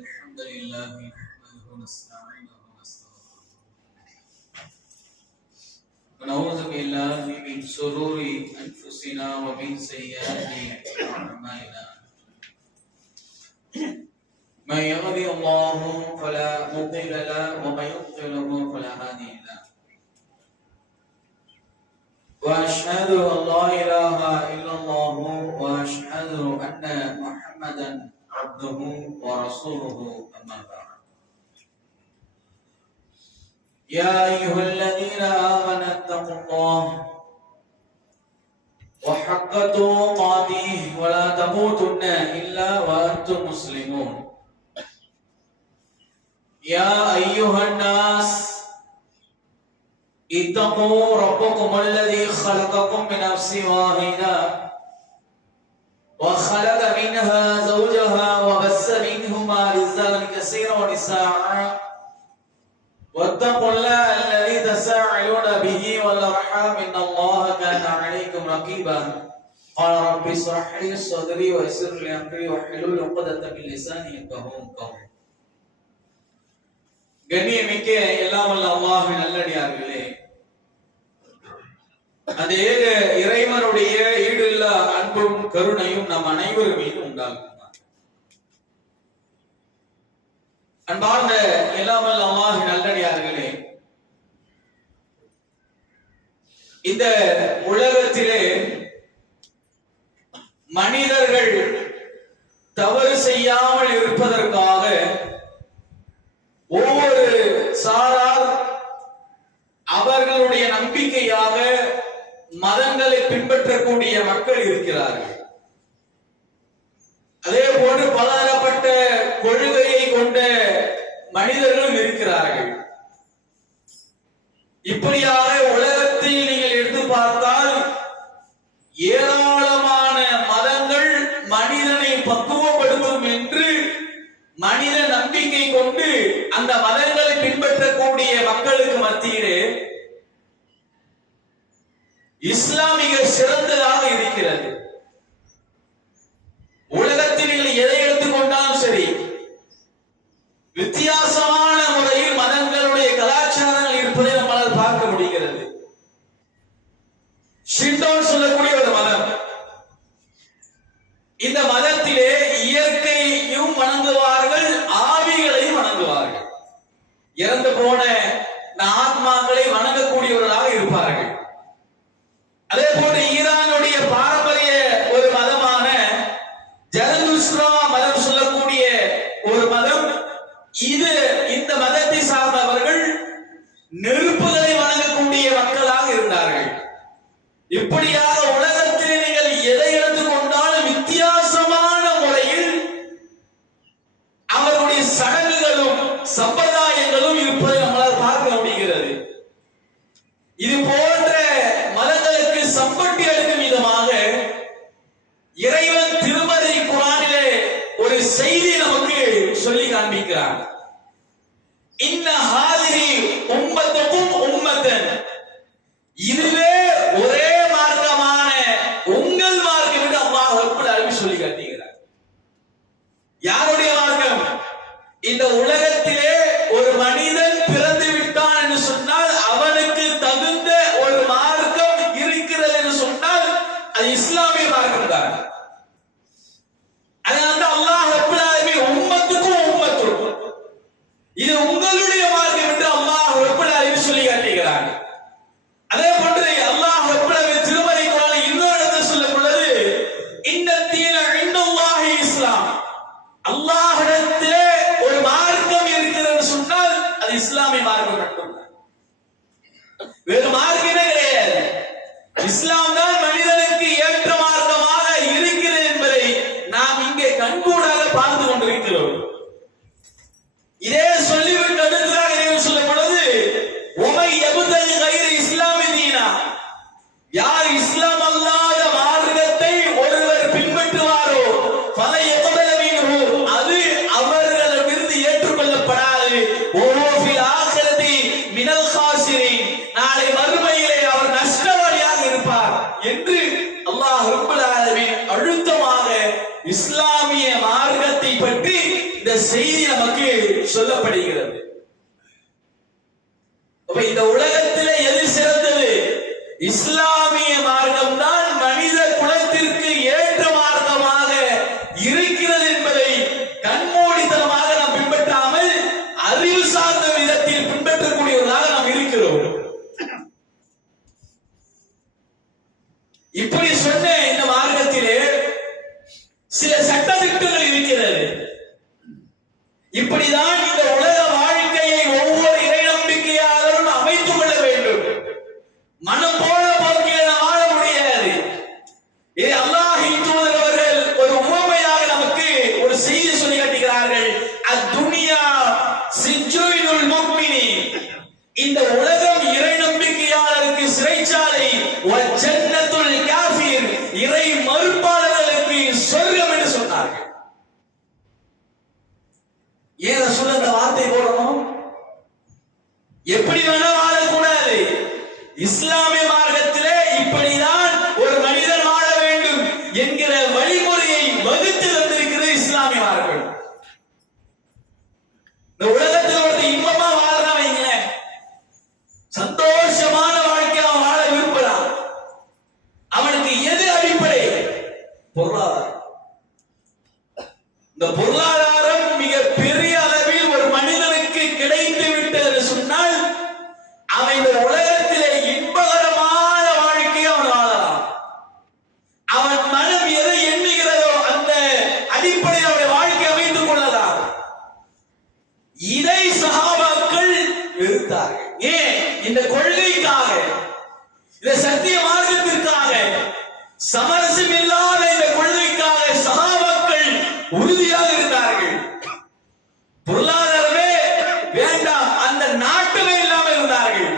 الحمد لله نحمده ونستعينه ونستغفره ونعوذ بالله من شرور انفسنا ومن سيئات اعمالنا من يهده الله فلا مضل له ومن يضلل فلا هادي له واشهد ان لا اله الا الله واشهد ان محمدا عبده ورسوله أما بعد يا أيها الذين آمنوا اتقوا الله وحق تقاته ولا تموتن إلا وأنتم مسلمون يا أيها الناس اتقوا ربكم الذي خلقكم من نفس واحدة وخلق منها زوجها وبث منهما رجالا كثيرا ونساء واتقوا الله الذي تساءلون به والارحام ان الله كان عليكم رقيبا قال رب اشرح لي صدري ويسر لي امري واحلل عقدة من لساني يفقهوا قولي கண்ணியமிக்க எல்லாம் வல்ல அல்லாஹ்வின் நல்லடியார்களே, அந்த ஏக இறைவனுடைய ஈடில்லா அன்பும் கருணையும் நம் அனைவரும் மீது உண்டாகும். அன்பார்ந்த எல்லாம் வல்ல அல்லாஹ்வின் நல்லடியார்களே, இந்த உலகத்திலே மனிதர்கள் தவறு செய்யாமல் இருப்பதற்காக ஒவ்வொரு சாரார் அவர்களுடைய நம்பிக்கையாக மதங்களை பின்பற்றக்கூடிய மக்கள் இருக்கிறார்கள். அதே போன்று பலதரப்பட்ட கொள்கையை கொண்ட மனிதர்களும் இருக்கிறார்கள். இப்படியாக உலகத்தில் நீங்கள் எடுத்து பார்த்தால் ஏராளமான மதங்கள் மனிதனை பக்குவப்படுத்தும் என்று மனித நம்பிக்கை கொண்டு அந்த மதங்களை பின்பற்றக்கூடிய மக்களுக்கு மத்தியிலே இஸ்லாமிய சிறந்ததாக இருக்கிறது. உலகத்தில் நீங்கள் எதை எடுத்துக்கொண்டாலும் சரி, வித்தியாசமான முறையில் மதங்களுடைய கலாச்சாரங்கள் இருப்பதை நம்மால் பார்க்க முடிகிறது. ஷிண்டோ சொல்லக்கூடிய ஒரு மதம், இந்த மதத்திலே இயற்கையும் வணங்குவார்கள், ஆவிகளையும் வணங்குவார்கள். இறந்து போன ஆத்மாக்களை வணங்கக்கூடியவர்களாக இருப்பார்கள். அதே போன்று ஈரானுடைய பாரம்பரிய ஒரு மதமான ஜரதுஷ்ட்ரா மதம் சொல்லக்கூடிய ஒரு மதம், இந்த மதத்தை சார்ந்தவர்கள் நெருப்புகளை வணங்கக்கூடிய மக்களாக இருந்தார்கள். இப்படியாக உலகத்தில் நீங்கள் எதை எடுத்துக்கொண்டாலும் வித்தியாசமான முறையில் அவருடைய சடங்குகளும் சம்பிரதாயங்களும் இருப்பதை நம்மளால் பார்க்க முடிகிறது. இது போன்ற மதங்களுக்கு சம்பட்டி அளிக்கும் விதமாக இறைவன் திருமறை குர்ஆனிலே ஒரு செய்தி நமக்கு சொல்லி காண்பிக்கிறார். இன்ன ஹாதிஹி உம்மத்துக்கும் உம்மத்தன், இதுவே ஒரே மார்க்கமான உங்கள் மார்க்கம் என்று அல்லாஹ் ரப்பல் ஆலமீன் சொல்லி காட்டுகிறார். யாருடைய மார்க்கம்? இந்த உலகத்திலே ஒரு மனிதன் பிறந்து விட்டான் என்று சொன்னால் அவனுக்கு தகுந்த ஒரு மார்க்கம் இருக்கிறது என்று சொன்னால் அது இஸ்லாமிய மார்க்கம் தான். அதனால அல்லாஹ் ரப்பல் ஆலமீன் உம்மத்துக்கும் உம்மத்துக்கும், இது உங்களுடைய மார்க்கம் என்று அல்லாஹ் ரப்பல் ஆலமீன் சொல்லி காட்டுகிறார். அதே போன்று அல்லாஹ் ரப்பல் ஆலமீன் திருமறை குர்ஆனில் இன்னொரு இடத்தில் சொல்லப்படுகிறது, இன்னத்தீன இன்தல்லாஹி இஸ்லாம், அல்லாஹ்விடத்திலே ஒரு மார்க்கம் இருக்கிறது சொன்னால் அது இஸ்லாமிய மார்க்கம் மட்டும்தான், வேறு மார்க்கமே கிடையாது. இஸ்லாம் தான் மனிதனுக்கு ஏற்ற மார்க்கமாக இருக்கிறது என்பதை நாம் இங்கே கண்கூடாக பார்த்து கொண்டிருக்கிறோம். இதே சொல்லிவிட்டு அடுத்ததாக இறைவன் சொல்லப்படுவது, உமை யபுதகி கைர இஸ்லாமி தீனா, யார் இஸ்லாம் அல்லாத மார்க்கத்தை ஒருவர் பின்பற்றுவாரோ ஃபலை யக்பல மின்ஹு, அது அவர்களிடமிருந்து ஏற்றுக்கொள்ளப்படாது. ஓஹோ ஃபில் ஆகிரதி மினல் காசிரின், நாளை மறுமையிலே அவர் நஷ்டவாளியாக இருப்பார் என்று அல்லாஹ் ரப்பல் ஆலமீன் அழுத்தமாக இஸ்லாமிய மார்க்கத்தை பற்றி இந்த செய்தி நமக்கு சொல்லப்படுகிறது. இந்த உலகத்திலே எது சிறந்தது? இஸ்லாமிய மார்க்கம் தான் மனித குலத்திற்கு ஏற்ற மார்க்கமாக இருக்கிறது என்பதை கண்மூடித்தனமாக நாம் பின்பற்றாமல் அறிவு சார்ந்த விதத்தில் பின்பற்றக்கூடியவர்களாக நாம் இருக்கிறோம். இப்படி சொன்ன இந்த மார்க்கத்திலே சில சட்டத்திட்டங்கள் இருக்கிறது. இப்படிதான் இந்த உலக வாழ்க்கையை ஒவ்வொரு இறை நம்பிக்கையாளரும் அமைத்துக் கொள்ள வேண்டும். மனம் போல போக்கில் வாழ முடியாது. இது அல்லாஹ்வின் தூதர் அவர்கள் ஒரு உவமையாக நமக்கு ஒரு செய்தி சொல்லி காட்டுகிறார்கள். அத்துனியா சிஜ்ஜுனுல் முஃமினீன், இந்த உலகம் இறை நம்பிக்கையாளருக்கு சிறைச்சாலை, வஜன்னத்துல் காஃபிர், இறை மறுப்பாளர்களுக்கு சொர்க்கம் என்று சொன்னார்கள். ஏன் ரசூல் அந்த வார்த்தை போடணும்? எப்படி வேணா வாழக்கூடாது. இஸ்லாமிய மார்க்கத்திலே இப்படிதான் ஒரு மனிதன் வாழ வேண்டும் என்கிற வழிமுறையை வகுத்து தந்திருக்கிறது இஸ்லாமிய மார்க்கம். இந்த உலகத்தில் ஒரு இன்பமா வாழலாம் வைங்களேன், சந்தோஷமான வாழ்க்கை அவன் வாழ விரும்பலாம். அவனுக்கு எது அடிப்படை? பொருளாதாரம். இந்த பொருளாதாரம் மிக பெரிய அளவில் ஒரு மனிதனுக்கு கிடைத்து விட்டது சொன்னால் அவன் இந்த உலகத்திலே இன்பகரமான வாழ்க்கையை அவன் வாழலாம். அவன் மனம் எதை எண்ணுகிறதோ அந்த அடிப்படையில் அவனுடைய வாழ்க்கை அமைத்துக் கொள்ளலாம். இதை சஹாபாக்கள் வெறுத்தார்கள். ஏன்? இந்த கொள்கைக்காக, இந்த சத்திய மார்க்கத்திற்காக, சமரசம் இல்லாத இந்த கொள்கைக்காக சஹாபாக்கள் உறுதியாக இருந்தார்கள். பொருளாதாரமே வேண்டாம், அந்த நாட்டுமே இல்லாமல் இருந்தார்கள்.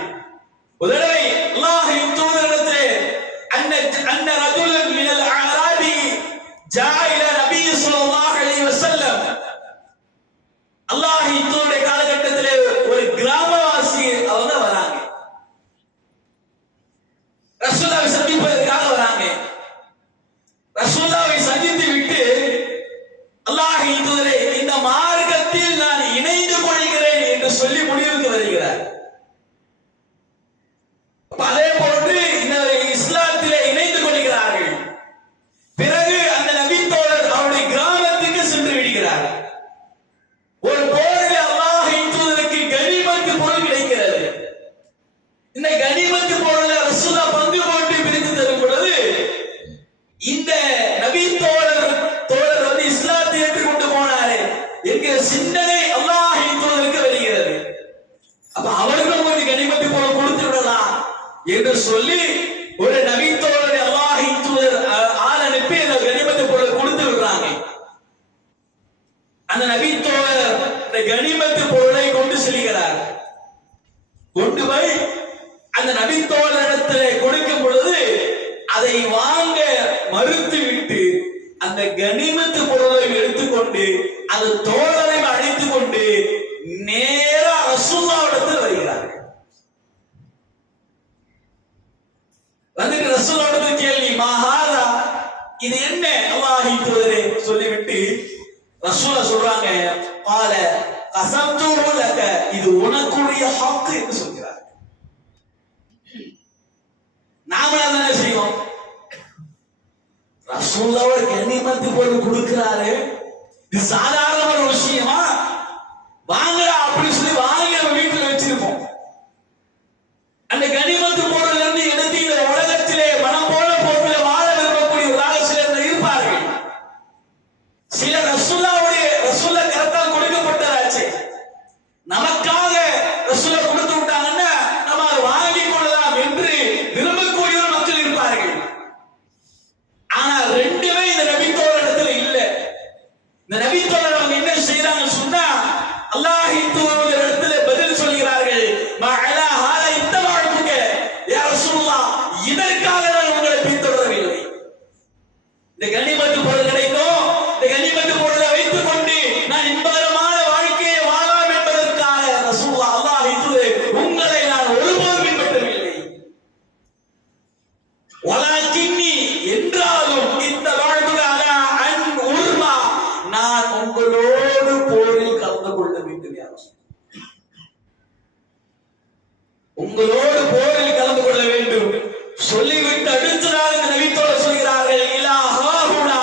ஒரு தடவை அல்லாஹ்வின் தூதரிடத்திலே அன்ன ரஜுலன் மினல் அஅராபி ஜாஅ இலா நபி ஸல்லல்லாஹு அலைஹி வஸல்லம், அல்லாஹ்வின் தூதருடைய காலகட்டத்திலே ஒரு கிராமவாசி அவங்க வராங்க, ரசூலுல்லாஹை சந்திப்பதற்காக வராங்க. ரசூலுல்லாஹை சந்தித்து விட்டு அல்லாஹ்வின் தூதரே, இந்த மார்க்கத்தில் நான் இணைந்து கொள்கிறேன் என்று சொல்லி முடிவுக்கு வருகிறார். அதே போன்று இந்த இஸ்லாத்திலே இணைந்து கொள்கிறார்கள். பிறகு அந்த நபி தோழர் அவருடைய கிராமத்துக்கு சென்று விடுகிறார். ஒரு போரில் அல்லாஹ்வின் தூதருக்கு கனிமத்து பொருள் கிடைக்கிறது. இந்த கனிமத்து பொருளை ரசூலுல்லாஹ் பங்கு போட்டு பிரித்து தரும் பொழுது இந்த நபி தோழர் வந்து இஸ்லாத்தை ஏற்றுக்கொண்டு போனாரே என்கிற சிந்தனை அல்லாஹ்வின் தூதருக்கு வருகிறது. அப்ப அவருக்கும் ஒரு கனிமத்து பொருள் கொடுத்து விடலாம் என்று சொல்லி ஒரு நபி தோழரை அல்லாஹ்வின் தூதர் ஆள் அனுப்பி அந்த கனிமத்து பொருளை கொடுத்து விடுறாங்க. அந்த நபி தோழர் இந்த கனிமத்து பொருளை கொண்டு செல்கிறார். கொண்டு போய் அந்த நபி தோழரிடத்திலே கொடுக்கும் பொழுது அதை வாங்க மறுத்து விட்டு அந்த கனிமத்து பொருளை எடுத்துக்கொண்டு அந்த தோழரை அழைத்துக் கொண்டு நேரா ரசூலுல்லாஹ்விடத்தில் வருகிறார்கள். வந்துட்டு ரசூலுல்லாஹ்விடத்தில் கேள்வி, மஹாதா, இது என்ன அல்லாஹ்வின் தூதரே சொல்லிவிட்டு ரசூலுல்லாஹ் சொல்றாங்க, கால கஸம்துஹு லக, இது உனக்குரிய ஹக் என்று சொல்கிறார். நாம என்ன செய்வோம்? ரசூலுல்லாஹ் ஒரு கனிமத்து பொருள் கொடுக்கிறாரு, இது சாதாரண ஒரு விஷயமா? வாங்கடா அப்படின்னு சொல்லி வாங்கி நம்ம வீட்டுல வச்சிருப்போம். அந்த கனிமத்து பொருள் இருந்து எடுத்து இந்த உலகத்திலே மனம் போல போக்கில் வாழ விரும்பக்கூடியவர்களாக சிலர் இருப்பார்கள். சிலர் ரசூலுல்லாஹ் கரத்தால் கொடுக்கப்பட்டதாச்சு, நமக்காக ரசூலுல்லாஹ் கொடுத்து விட்டாங்கன்னா நம்ம அதை வாங்கிக் கொள்ளலாம் என்று விரும்பக்கூடிய மக்கள் இருப்பார்கள். ஆனா ரெண்டுமே இந்த நபி தோழரிடத்துல இல்ல. இந்த நபி தோழர் அவங்க என்ன செய்யறாங்க சொன்னா, அல்லாஹ்வின் தூதரிடத்துல பதில் சொல்கிறார்கள், மஅலா ஹாலா இத்தபஅதுக யா ரசூலுல்லாஹ், இதற்காக நான் உங்களை பின்தொடரவில்லை. இந்த கனிமத்து பொருள் கிடைக்கும், இந்த கனிமத்து பொருளை வைத்துக் கொண்டு நான் இன்பகரமான வாழ்க்கையை வாழலாம் என்பதற்காக வேண்டும். யார் உங்களோடு போரில் கலந்து கொள்ள வேண்டும் சொல்லிவிட்டு அடுத்ததாக நபித்தோழர் சொல்கிறார்கள், இலா ஹாஹுனா,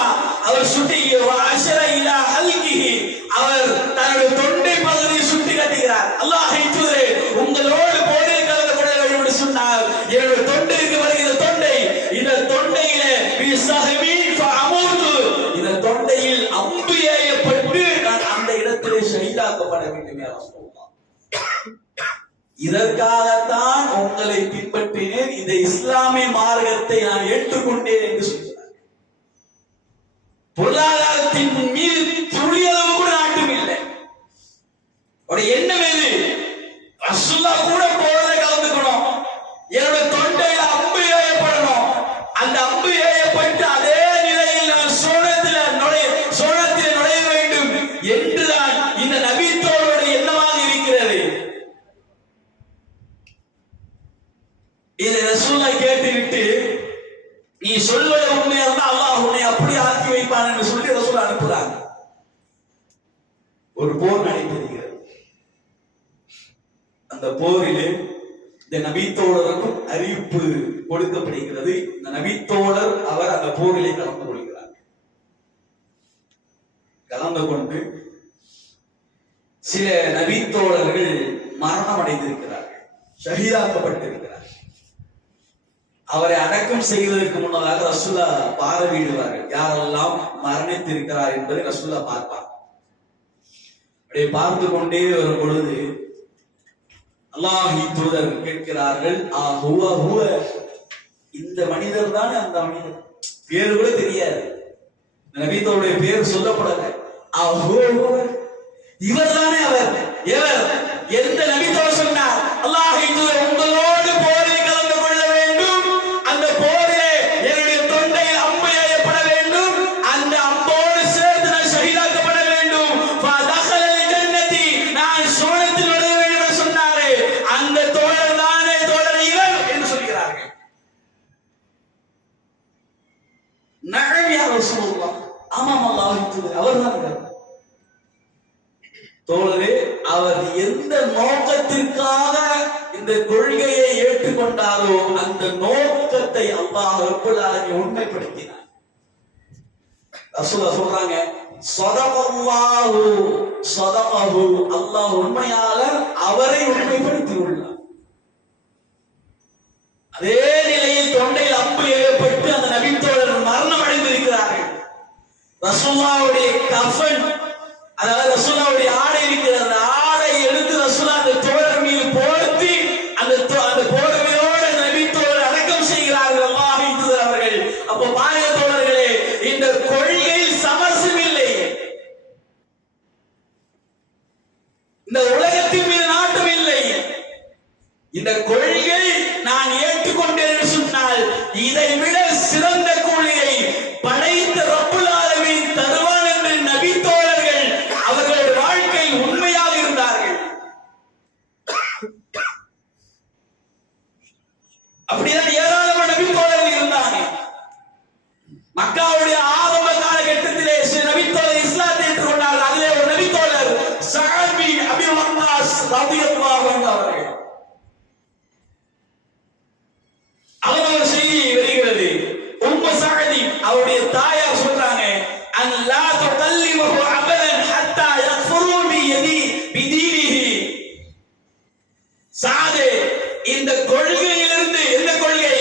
அவர் சுட்டிய அஷர இலா ஹல்கிஹி, அவர் தன்னுடைய தொண்டை பகுதியை சுட்டி காட்டுகிறார். அல்லாஹ்வின் தூதரே, உங்களோடு போரில் கலந்து கொள்ள வேண்டும் என்று சொன்னால் என்னுடைய தொண்டைக்கு வருகிற தொண்டை, இந்த தொண்டையிலே பிஸஹமின் ஃபஅமூது, இந்த தொண்டையில் அம்பு எய்யப்பட்டு நான் அந்த இடத்திலே ஷஹீதாக்கப்பட வேண்டும். யா ரசூலுல்லாஹ், இதற்காகத்தான் உங்களை பின்பற்றினேன், இந்த இஸ்லாமிய மார்க்கத்தை நான் ஏற்றுக்கொண்டேன் என்று சொல்கிறார். பொருளாதாரத்தின் மீது துளியளவு கூட நாட்டம் இல்லை. அவருடைய எண்ணம் எது? ரசூலுல்லாஹ் கூட போறதை கலந்துக்கணும், என்னுடைய தொண்டையில் அம்பு ஏயப்படணும், அந்த அம்பு ஏயப்பட்டு அதே நிலையில் நான் சோழத்திலே நுழைய வேண்டும் என்றுதான் இந்த நபித்தோருடைய எண்ணமாக இருக்கிறது. இதை ரசூலுல்லாஹ் கேட்டுவிட்டு, நீ சொல்வது உண்மையா இருந்தா அல்லாஹ் உன்னை அப்படி ஆக்கி வைப்பான் என்று சொல்லி ரசூலுல்லாஹ் அனுப்புறாங்க. ஒரு போர் நடைபெறுகிறது. அந்த போரிலே இந்த நபித்தோழருக்கும் அறிவிப்பு கொடுக்கப்படுகிறது. இந்த நபித்தோழர் அவர் அந்த போரிலே கலந்து கொள்கிறார். கலந்து கொண்டு சில நபித்தோழர்கள் மரணம் அடைந்திருக்கிறார்கள், ஷஹீதாக்கப்பட்டிருக்கிறார்கள். அவரை அடக்கம் செய்வதற்கு முன்னதாக ரசூலுல்லாஹ் பார்வையிடுவார்கள், யாரெல்லாம் மரணித்திருக்கிறார் என்பதை ரசூலுல்லாஹ் பார்ப்பார். அப்படியே பார்த்து கொண்டே வரும் பொழுது அல்லாஹ்வின் தூதர் கேட்கிறார்கள், இந்த மனிதர் தானே அந்த மனிதர், பேரு கூட தெரியாது, நபித்தோருடைய பேர் சொல்லப்படல, இவர் தானே அவர், எவர், எந்த நபித்தோர் சொன்னார்? அல்லாஹ்வின் தூதர், உங்களோடு போரில் கலந்து கொள்ள வேண்டும், அந்த போரிலே என்னுடைய தொண்டையில் அம்பு ஏயப்பட வேண்டும், அந்த அம்போடு சேர்த்து நான் ஷஹீதாக்கப்பட வேண்டும், நான் சோழத்தில் நுழைய வேண்டும் என்று சொன்னாரே, அந்த தோழர் தானே தோழர் இவர் என்று சொல்கிறார்கள். நஅம் யா ரசூலுல்லாஹ், ஆமாம் அல்லாஹ்வின் தூதர், அவர்தான் தோழரே. அவர் எந்த நோக்கத்திற்காக இந்த கொள்கையை ஏற்றுக்கொண்டாரோ அந்த நோக்கத்தை அல்லாஹ் ரப்பல் ஆலமீன் உண்மைப்படுத்தினார். ரசூலுல்லாஹ் சொல்றாங்க, ஸதகல்லாஹு ஸதகஹு, அல்லாஹ் உண்மையாளர், அவரை உண்மைப்படுத்தி உள்ளார். அதே நிலையில் தொண்டையில் அம்பு ஏற்பட்டு அந்த நபித்தோழர் மரணம் அடைந்திருக்கிறார்கள். ரசூலுல்லாஹ்வுடைய கஃபன், அதாவது ரசூலுல்லாஹ்வுடைய ஆடை இருக்கிறது, அந்த ஆடை எடுத்து ரசூலுல்லாஹ் அந்த தோழர் மீது போர்த்தி அந்த போர்வையோடு நபித்தோழர் அடக்கம் செய்கிறார்கள் அல்லாஹ்வின் தூதர் அவர்கள். அப்போ பாருங்க தோழர்களே, இந்த கொள்கையில் சமரசம் இல்லை, இந்த உலகத்தின் மீது நாட்டம் இல்லை. இந்த கொள்கை நான் ஏற்றுக்கொண்டேன் என்று சொன்னால் இதை விட சிறந்த கூலியை படைத்த ரப்புல் ஆலமீன் தருவான் என்று நபித்தோழர்கள் அவர்களுடைய வாழ்க்கையில் உண்மையாக இருந்தார்கள். அப்படிதான் ஏராளமான நபித்தோழர்கள் இருந்தாங்க. மக்காவுடைய ஆரம்ப காலகட்டத்திலே சில நபித்தோழர் இஸ்லாத்தை ஏற்றுக்கொண்டார்கள். அதிலே ஒரு நபித்தோழர் ஸஅத் பின் அபீ வக்காஸ் ரலியல்லாஹு அன்ஹு அவர்கள். அவருடைய செய்தி வருகிறது, உம்மு ஸஅத் அவருடைய தாயார் சொல்றாங்க, அன் லா துகல்லிமுஹு அபதன் ஹத்தா யக்ஃபுரு பிதீனிஹி. ஸஅத், இந்த கொள்கையிலிருந்து, எந்த கொள்கை?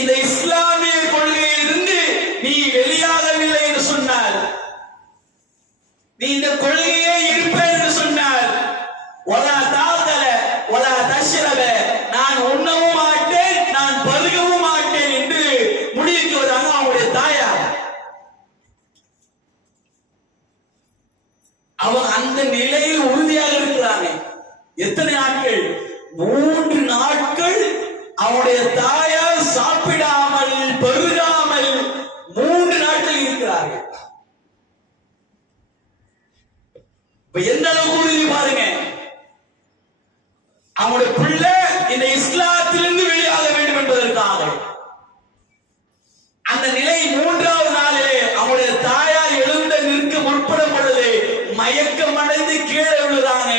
இந்த இஸ்லாமிய கொள்கையிலிருந்து நீ வெளியாகவில்லை என்று சொன்னால், நீ இந்த கொள்கையே இருப்பேன் என்று சொன்னால், வலா தாகல வலா தஷ்ரப, நான் உண்ணவும் மாட்டேன், நான் பருகவும் மாட்டேன் என்று முடிவுக்கு வந்தாங்க அவங்களுடைய தாயார். அவங்க அந்த நிலையில் உறுதியாக இருக்கிறாங்க. எத்தனை நாட்கள்? 3 நாட்கள் அவருடைய தாயார் சாப்பிடாமல் பருகாமல் 3 நாட்கள் இருக்கிறார்கள். இப்ப எந்த அளவுக்கு உறுதி பாருங்க. அவங்களுடைய பிள்ளை இந்த இஸ்லாத்திலிருந்து வெளியாக வேண்டும் என்பதற்காக அந்த நிலை 3வது நாளிலே அவருடைய தாயார் எழுந்த நிற்க முற்படும் பொழுது மயக்கம் அடைந்து கீழே விழுறாங்க.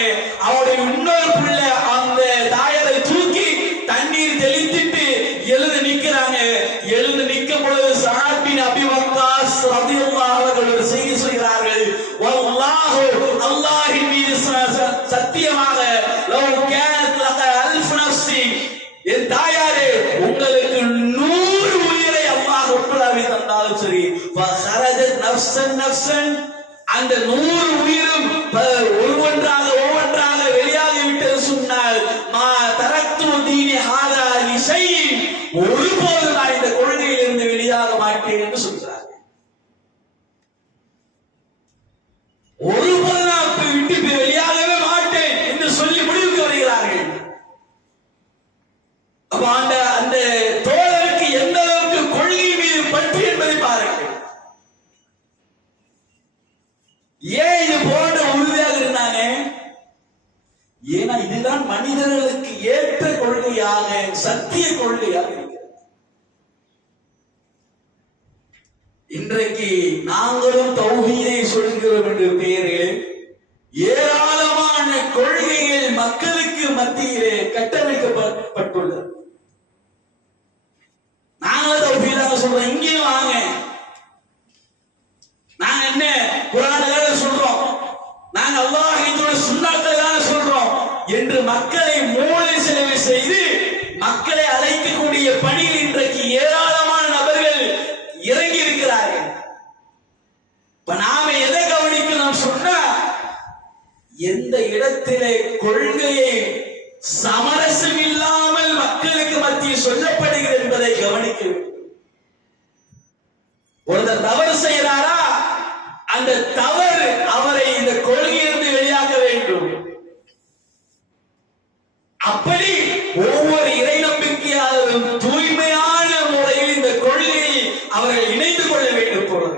நஃப்ஸன் நஃப்ஸன், அந்த 100 உயிரும் ஒவ்வொன்றாக வெளியாகிவிட்டது சொன்னால், மா தரக்து தீனி ஹாதா லிஷைஇன், ஒருபோதும் நான் இந்த கொள்கையிலிருந்து வெளியாக மாட்டேன் என்று சொல்கிறார். ஒருபோதும் நான் விட்டு வெளியாகவே மாட்டேன் என்று சொல்லி முடிவுக்கு வருகிறார்கள். அப்ப அந்த தோழருக்கு எந்த அளவுக்கு கொள்கை மீது பற்று என்பதை பாருங்கள். ஏன் இது போன்ற உறுதியாக இருந்தாங்க? ஏன்னா இதுதான் மனிதர்களுக்கு ஏற்ற கொள்கையாக, சத்திய கொள்கையாக இருக்கிறது. இன்றைக்கு நாங்களும் தௌஹீதை சொல்கிறோம் என்ற பெயரில் ஏராளமான கொள்கைகள் மக்களுக்கு மத்தியிலே கட்டமைக்கப்பட்டுள்ளது. நாங்களும் தௌஹீதாக சொல்றோம், இங்கேயும் வாங்க, நாங்க என்ன குர்ஆன்ல சொல்றோம், நாங்க அல்லாஹ்வுடைய சுன்னத்களை சொல்றோம் என்று மக்களை மூளை செலவு செய்து மக்களை அழைக்கக்கூடிய பணியில் இன்றைக்கு ஏராளமான நபர்கள் இறங்கி இருக்கிறார்கள். இப்ப நாம எதை கவனிக்கணும் சொன்னா, எந்த இடத்திலே கொள்கையை சமரசம் இல்லாமல் மக்களுக்கு மத்தியில் சொல்லப்படுகிறது என்பதை கவனிக்க வேண்டும். ஒருத்தர் தவறு செய்கிறாரா, அந்த தவறு அவரை இந்த கொள்கையிலிருந்து வெளியாக்க வேண்டும். அப்படி ஒவ்வொரு இறை நம்பிக்கையாளரும் தூய்மையான முறையில் இந்த கொள்கையை அவர்கள் இணைந்து கொள்ள வேண்டும். பொருள்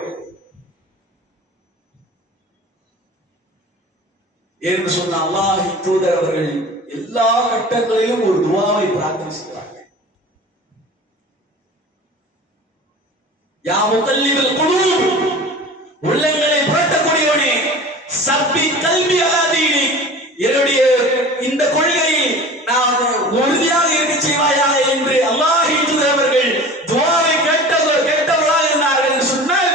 என்று சொன்ன அல்லாஹ்வின் தூதர் அவர்கள் எல்லா கட்டங்களிலும் ஒரு துஆவை பிரார்த்தனை செய்கிறார்கள். யா முகல்லிபல் குலூப், உள்ளங்களை புரட்டக்கூடியவனே, சப்பி கல்வி அலா தீனிக், என்னுடைய இந்த கொள்கையை நான் உறுதியாக இருக்க செய்வாயாக என்று அல்லாஹ்வின் தூதர் அவர்கள் துஆவை கேட்டவர்களாக இருந்தார்கள் என்று சொன்னால்,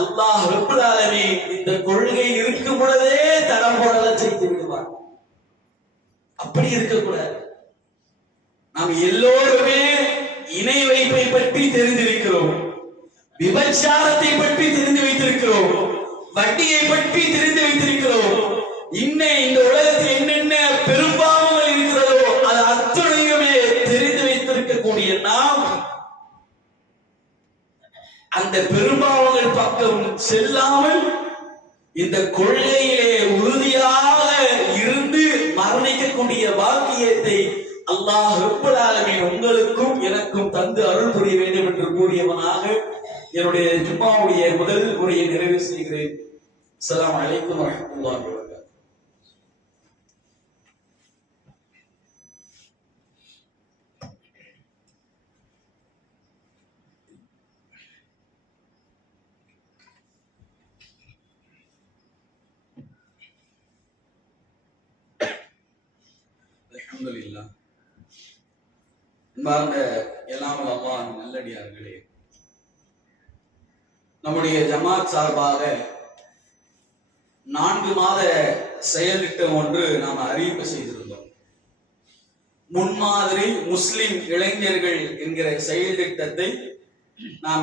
அல்லாஹ் ரப்பல் ஆலமீன் இந்த கொள்கை இருக்கும் பொழுதே தடம் போடலாம் செய்து விடுவார். அப்படி இருக்கக்கூடாது. நாம் எல்லோருமே இணை வைப்பை பற்றி தெரிந்திருக்கிறோம், விபச்சாரத்தை பற்றி தெரிந்து வைத்திருக்கிறோம், வட்டியை பற்றி தெரிந்து வைத்திருக்கிறோம். இன்னும் இந்த உலகத்தில் என்னென்ன பெரும்பாவங்கள் இருக்கிறதோ அது அத்தனையுமே தெரிந்து வைத்திருக்கக்கூடிய நாம் அந்த பெரும்பாவங்கள் பக்கம் செல்லாமல் இந்த கொள்கையிலே உறுதியாக இருந்து மரணிக்கக்கூடிய பாக்கியத்தை அல்லாஹ் ரப்பல் ஆலமீன் உங்களுக்கும் எனக்கும் தந்து அருள் புரிய வேண்டும் என்று கூறியவனாக என்னுடைய ஜும்மாவுடைய முதல் உரையை நிறைவு செய்கிறேன். அஸ்ஸலாமு அலைக்கும் வரஹ்மத்துல்லாஹி வபரகாத்துஹு. அல்ஹம்துலில்லாஹ். அன்பார்ந்த எல்லாம் அல்லாஹ் நல்லடியார்களே, நம்முடைய ஜமாத் சார்பாக 4 மாத செயல் திட்டம் ஒன்று நாம் அறிவிப்பு செய்திருந்தோம். முன்மாதிரி முஸ்லிம் இளைஞர்கள் என்கிற செயல் திட்டத்தை நாம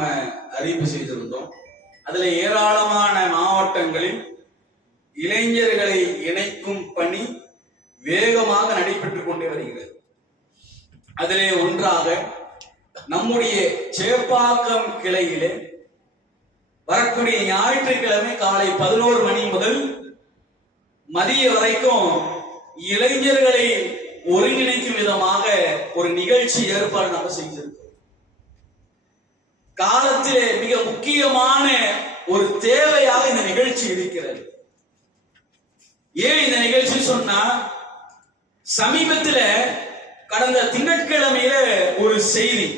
அறிவிப்பு செய்திருந்தோம். அதுல ஏராளமான மாவட்டங்களில் இளைஞர்களை இணைக்கும் பணி வேகமாக நடைபெற்றுக் கொண்டே வருகிறது. அதிலே ஒன்றாக நம்முடைய சேப்பாக்கம் கிளையிலே வரக்கூடிய ஞாயிற்றுக்கிழமை காலை 11 மணி முதல் மதிய வரைக்கும் இளைஞர்களை ஒருங்கிணைக்கும் விதமாக ஒரு நிகழ்ச்சி ஏற்பாடு நம்ம செஞ்சிருக்கோம். காலத்திலே மிக முக்கியமான ஒரு தேவையாக இந்த நிகழ்ச்சி இருக்கிறது. ஏன் இந்த நிகழ்ச்சி சொன்னா, சமீபத்தில் கடந்த திங்கட்கிழமையில ஒரு செய்தி,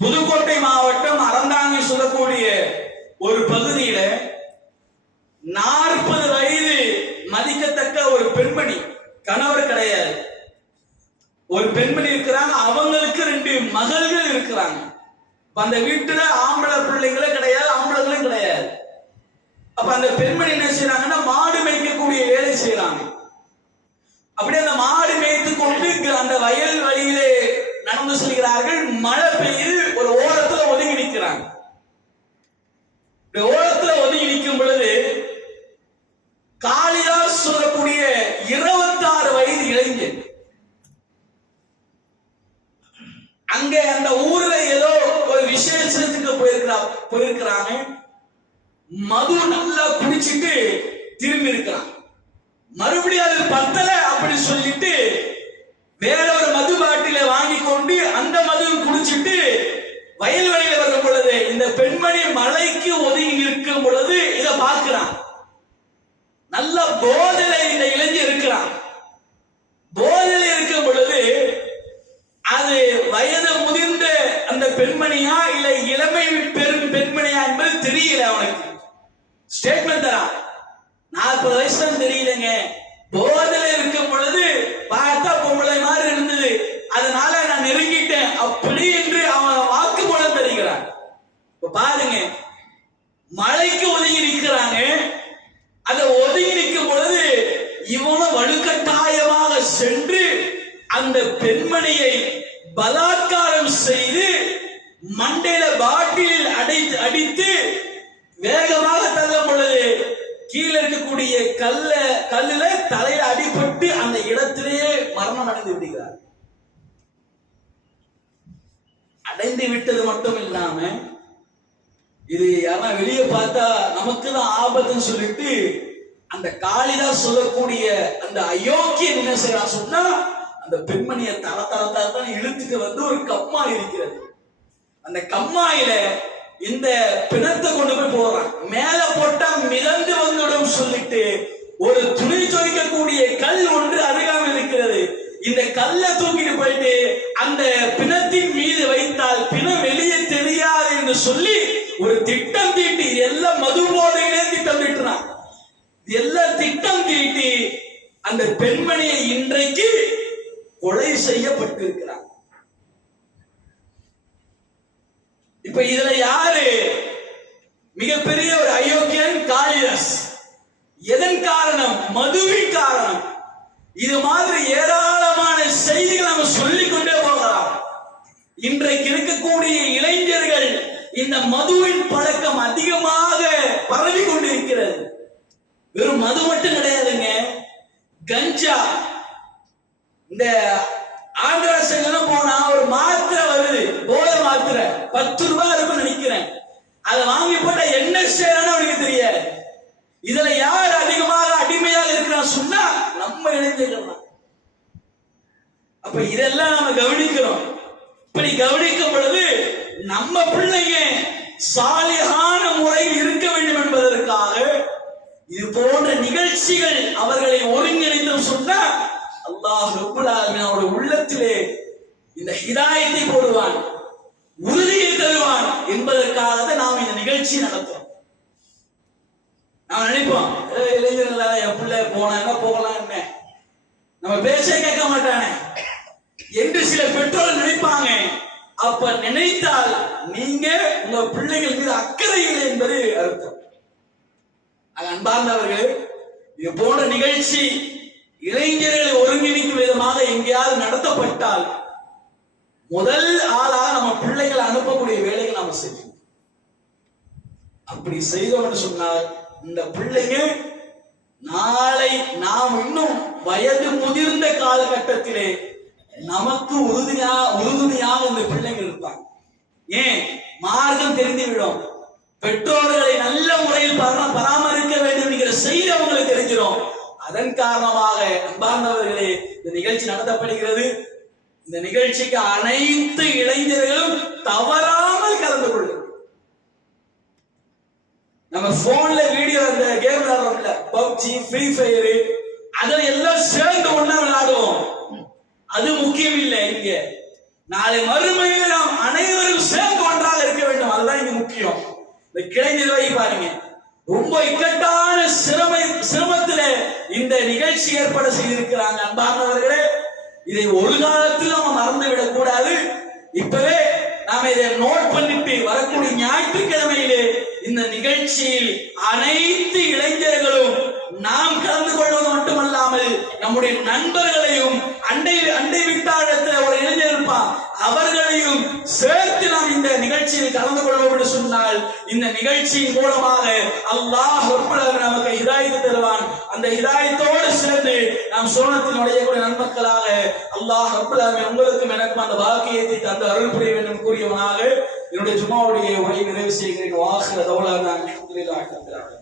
புதுக்கோட்டை மாவட்டம் அறந்தாங்கி சொல்லக்கூடிய ஒரு பகுதியில 40 வயது மதிக்கத்தக்க ஒரு பெண்மணி, கணவர் கிடையாது, ஒரு பெண்மணி இருக்கிறாங்க. அவங்களுக்கு 2 மகள்கள் இருக்கிறாங்க. அந்த வீட்டுல ஆம்பளை பிள்ளைங்களே கிடையாது, ஆம்பளைங்களும் கிடையாது. அப்ப அந்த பெண்மணி என்ன செய்யறாங்கன்னா, மாடு மேய்க்கக்கூடிய வேலை செய்யறாங்க. அப்படியே அந்த மாடு மேய்த்து கொண்டு அந்த வயல் வழியிலே நடந்து செல்கிறார்கள். மழை பெய்யுது, ஒரு ஓரத்துல ஒதுங்கி நிற்கிறாங்க. ஓரத்துல அங்க அந்த ஊர்ல ஏதோ ஒரு விசேஷத்துக்கு போயிருக்கிறாங்க. மது நல்லா குடிச்சிட்டு திரும்பி இருக்கிறான். மறுபடியும் அது பத்தல அப்படி சொல்லிட்டு வேற ஒரு மது பாட்டில வாங்கி கொண்டு அந்த மது குடிச்சிட்டு வயல்வெளியில வரும் பொழுது இந்த பெண்மணி மலைக்கு ஒதுங்கி நிற்கும் பொழுது இத பார்க்கிறான். நல்ல போதையில இந்த இளைஞர் இருக்கிறான். போதையில இருக்கும் பொழுது அது வயது முதிர்ந்த அந்த பெண்மணியா இல்ல இளமை பெண்மணியா என்பது தெரியல. அவனுக்கு ஸ்டேட்மெண்ட் தரான், 40 வயசு தெரியலங்க, போதையில இருக்கும் பொழுது பார்த்தா பொம்பளை மாதிரி இருந்தது, அதனால நான் நெருங்கிட்டேன் அப்படி என்று அவன் வாக்குமூலம் தருகிறான். பாருங்க, மலைக்கு ஒதுங்கி நிற்கிறாங்க. அதை ஒதுங்கி நிற்கும் பொழுது இவனும் வலுக்கட்டாயமாக சென்று அந்த பெண்மணியை பலாத்காரம் செய்து மண்டையில பாட்டில் அடித்து வேகமாக தள்ளும் பொழுது கீழே இருக்கக்கூடிய கல்லுல தலையில அடிபட்டு அந்த இடத்திலேயே மரணம் அடைந்து விடுகிறார். அடைந்து விட்டது மட்டும் இல்லாம இது யாரா வெளியே பார்த்தா நமக்கு தான் ஆபத்துன்னு சொல்லிட்டு அந்த காளிதாஸ் சொல்லக்கூடிய அந்த அயோக்கியன் என்ன செய்யறான் சொன்னா, அந்த பெண்மணியை தர இழுத்துட்டு வந்து ஒரு கம்மா இருக்கிறது. அந்த கம்மாயில இந்த பிணத்தை கொண்டு போய் போடுறான். மேல போட்டா மிதந்து வந்துடும் சொல்லிட்டு ஒரு துணி துவைக்கக்கூடிய கல் ஒன்று அருகாமல் இருக்கிறது. இந்த கல்லை தூக்கிட்டு போயிட்டு அந்த பிணத்தின் மீது வைத்தால் பிணம் வெளியே தெரியாது என்று சொல்லி ஒரு திட்டம் தீட்டி, எல்லாம் மது போதையிலே திட்டம் தீட்டினான். எல்லாம் திட்டம் தீட்டி அந்த பெண்மணியை இன்றைக்கு கொலை செய்யப்பட்டிருக்கிறார். இப்ப இதுல யாரு மிகப்பெரிய ஒரு அயோக்கியன்? காளிதாஸ். எதன் காரணம்? மதுவின் காரணம். இது மாதிரி ஏராளமான செய்திகள் நம்ம சொல்லிக் கொண்டே போகலாம். இன்றைக்கு இருக்கக்கூடிய இளைஞர்கள் இந்த மதுவின் பழக்கம் அதிகமாக பரவி கொண்டிருக்கிறது. வெறும் மது மட்டும் கிடையாதுங்க, கஞ்சா. இந்த ஆந்திரா சைடுலாம் போனா ஒரு மாத்திரை வருது, போதை மாத்திரை, 10 ரூபாய் இருக்குன்னு நினைக்கிறேன். அதை வாங்கி போட்டா என்ன செய்யறான்னு அவனுக்கு தெரியாது. இதுல யார் அதிகமாக அடிமையாக இருக்கிறான் சொன்னா நம்ம இளைஞர்கள் தான். அப்ப இதெல்லாம் நம்ம கவனிக்கிறோம். இப்படி கவனிக்கும் பொழுது நம்ம பிள்ளைங்க சாலிகான முறையில் இருக்க வேண்டும் என்பதற்காக இது போன்ற நிகழ்ச்சிகள் அவர்களை ஒருங்கிணைந்து சொன்னா அல்லாஹ் ரப்பல் ஆலமீன் அவருடைய உள்ளத்திலே இந்த ஹிதாயத்தை போடுவான், உறுதியை தருவான் என்பதற்காக நாம் இந்த நிகழ்ச்சி நடத்துறோம். நாம் நினைப்போம் இளைஞர்கள் என் பிள்ளை போனா போகலாம், என்ன நம்ம பேச்சே கேட்க மாட்டானே என்று சில பெற்றோர்கள் நினைப்பாங்க. அப்ப நினைத்தால் நீங்க உங்க பிள்ளைகள் மீது அக்கறை இல்லை என்பது அர்த்தம். அன்பார்ந்தவர்களே, இது போன்ற நிகழ்ச்சி இளைஞர்களை ஒருங்கிணைக்கும் விதமாக எங்கேயாவது நடத்தப்பட்டால் முதல் ஆளாக நம்ம பிள்ளைகளை அனுப்பக்கூடிய வேலைகள் நாம செய்யணும். அப்படி செய்தோம்னு சொன்னால் இந்த பிள்ளைங்க நாளை நாம் இன்னும் வயது முதிர்ந்த காலகட்டத்திலே நமக்கு உறுதுணையாக இந்த பிள்ளைகள் இருப்பாங்க. ஏன்? மார்க்கம் தெரிந்துவிடும், பெற்றோர்களை நல்ல முறையில் பராமரிக்க வேண்டும் என்கிற செய்தி அவங்களுக்கு தெரிஞ்சிடும். அதன் காரணமாக அன்பார்ந்தவர்களே இந்த நிகழ்ச்சி நடத்தப்படுகிறது. இந்த நிகழ்ச்சிக்கு அனைத்து இளைஞர்களும் தவறாமல் கலந்து கொள்ளும். நம்ம போன்ல வீடியோ அந்த கேம் விளையாடுறோம்ல, பப்ஜி, ஃப்ரீ ஃபயர், அதில் எல்லாம் சேர்ந்து ஒண்ணா விளையாடுவோம். அது முக்கியம் இல்லை. இங்க நாளை மறுமையில் நாம் அனைவரும் சேர்ந்து ஒன்றாக இருக்க வேண்டும், அதுதான் இங்க முக்கியம். இந்த கிளை நிர்வாகி பாருங்க, ரொம்ப இக்கட்டான சிரமத்திலே இந்த நிகழ்ச்சி ஏற்பாடு செய்திருக்கிறாங்க. அன்பார்ந்தவர்களே, இதை ஒரு காலத்தில் நம்ம மறந்து விடக் கூடாது. இப்பவே நாம இதை நோட் பண்ணிட்டு வரக்கூடிய ஞாயிற்றுக்கிழமையிலே இந்த நிகழ்ச்சியில் அனைத்து இளைஞர்களும் நாம் கலந்து கொள்வது மட்டுமல்லாமல் நம்முடைய நண்பர்களையும், அண்டை விட்டாளத்தில் ஒரு இளைஞர் இருப்பான், அவர்களையும் சேர்த்து நாம் இந்த நிகழ்ச்சியில் கலந்து கொள்வோம் என்று சொன்னால் இந்த நிகழ்ச்சியின் மூலமாக அல்லாஹ் நமக்கு ஹிதாயத்தை தருவான். அந்த ஹிதாயத்தோடு சேர்ந்து நாம் சோனத்தில் நுழையக்கூடிய நன்மக்களாக அல்லாஹ் உங்களுக்கும் எனக்கும் அந்த வாக்கியத்தை தந்து அருள் புரிய வேண்டும் கூறியவனாக என்னுடைய ஜும்மாவுடைய உரையை நிறைவு செய்கிறேன். வாஹிர தௌலா நான்